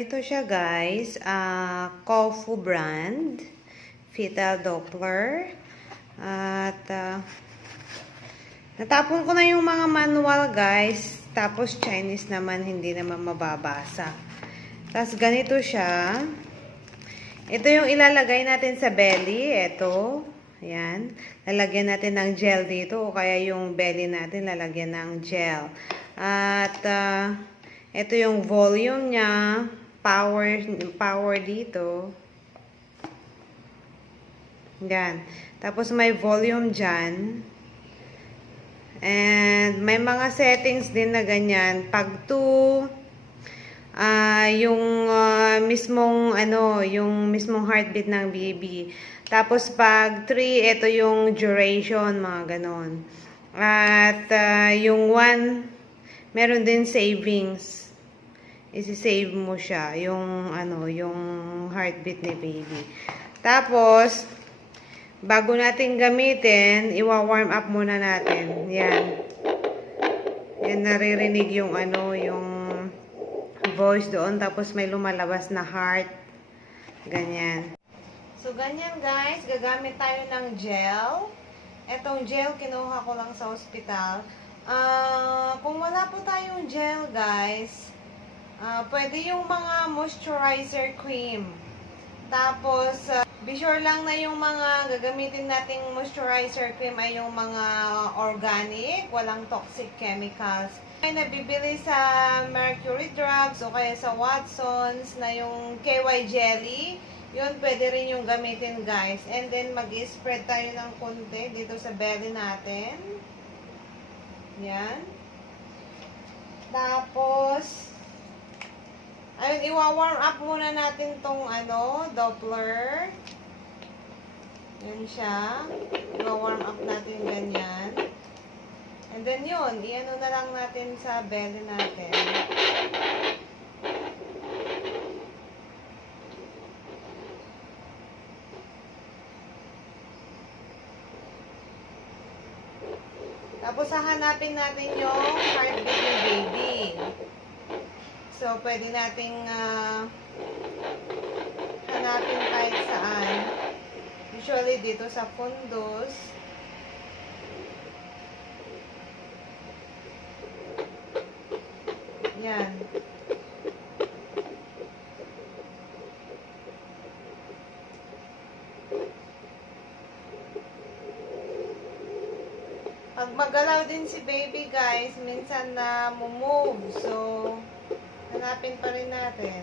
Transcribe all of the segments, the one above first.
ito siya guys, Kofu brand, FETAL Doppler. At natapon ko na yung mga manual guys. Tapos Chinese naman, hindi naman mababasa. Tapos ganito siya. Ito yung ilalagay natin sa belly. Ito. Ayan. Lalagyan natin ng gel dito. O kaya yung belly natin lalagyan ng gel. At ito yung volume niya. Power dito. Yan. Tapos may volume dyan. And may mga settings din na ganyan. Pag 2, yung mismong heartbeat ng baby. Tapos pag 3, ito yung duration, mga ganon. At yung 1, meron din savings. Isi-save mo siya, yung heartbeat ni baby. Tapos bago natin gamitin, iwa-warm up muna natin. Yan. Yan, naririnig yung yung voice doon. Tapos may lumalabas na heart. Ganyan. So, ganyan guys. Gagamit tayo ng gel. Etong gel, kinuha ko lang sa hospital. Kung wala po tayong gel guys, pwede yung mga moisturizer cream. Tapos, be sure lang na yung mga gagamitin nating moisturizer cream ay yung mga organic, walang toxic chemicals. Ay nabibili sa Mercury Drugs o kaya sa Watsons na yung KY Jelly, yun pwede rin yung gamitin guys. And then mag-spread tayo ng konti dito sa belly natin. Yan. Tapos, ayun, iwa-warm up muna natin tong Doppler. Yan siya. Iwa-warm up natin ganyan. And then yun, i-ano na lang natin sa belly natin. Tapos hahanapin natin yung heartbeat ng baby. So, pwede nating hanapin kahit saan. Usually, dito sa fundus. Yan. Pag magalaw din si baby, guys, minsan na move. So, hanapin pa rin natin.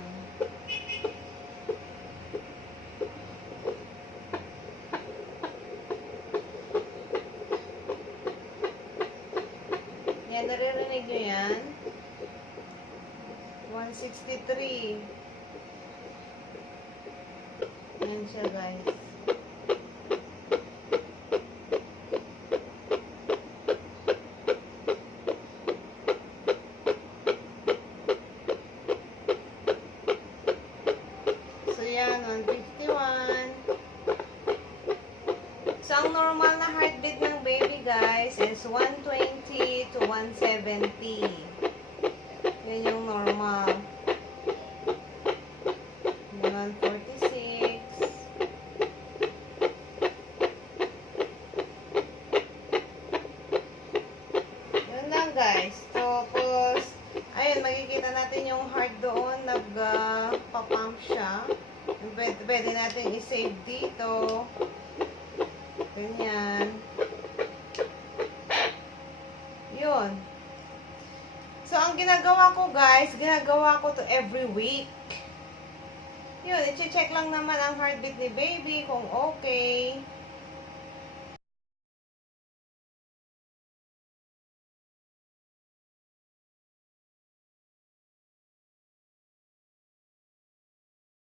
Yan, naririnig nyo yan? 163. Yan siya, guys. So, ang normal na heartbeat ng baby, guys, is 120 to 170. Yan yung normal. 146. Yun lang, guys. Tapos, ayun, makikita natin yung heart doon. Nagpa-pump siya. Pwede natin i-save dito. Ganyan. Yun. So, ang ginagawa ko guys, ginagawa ko to every week. Yun, i-check lang naman ang heartbeat ni baby kung okay.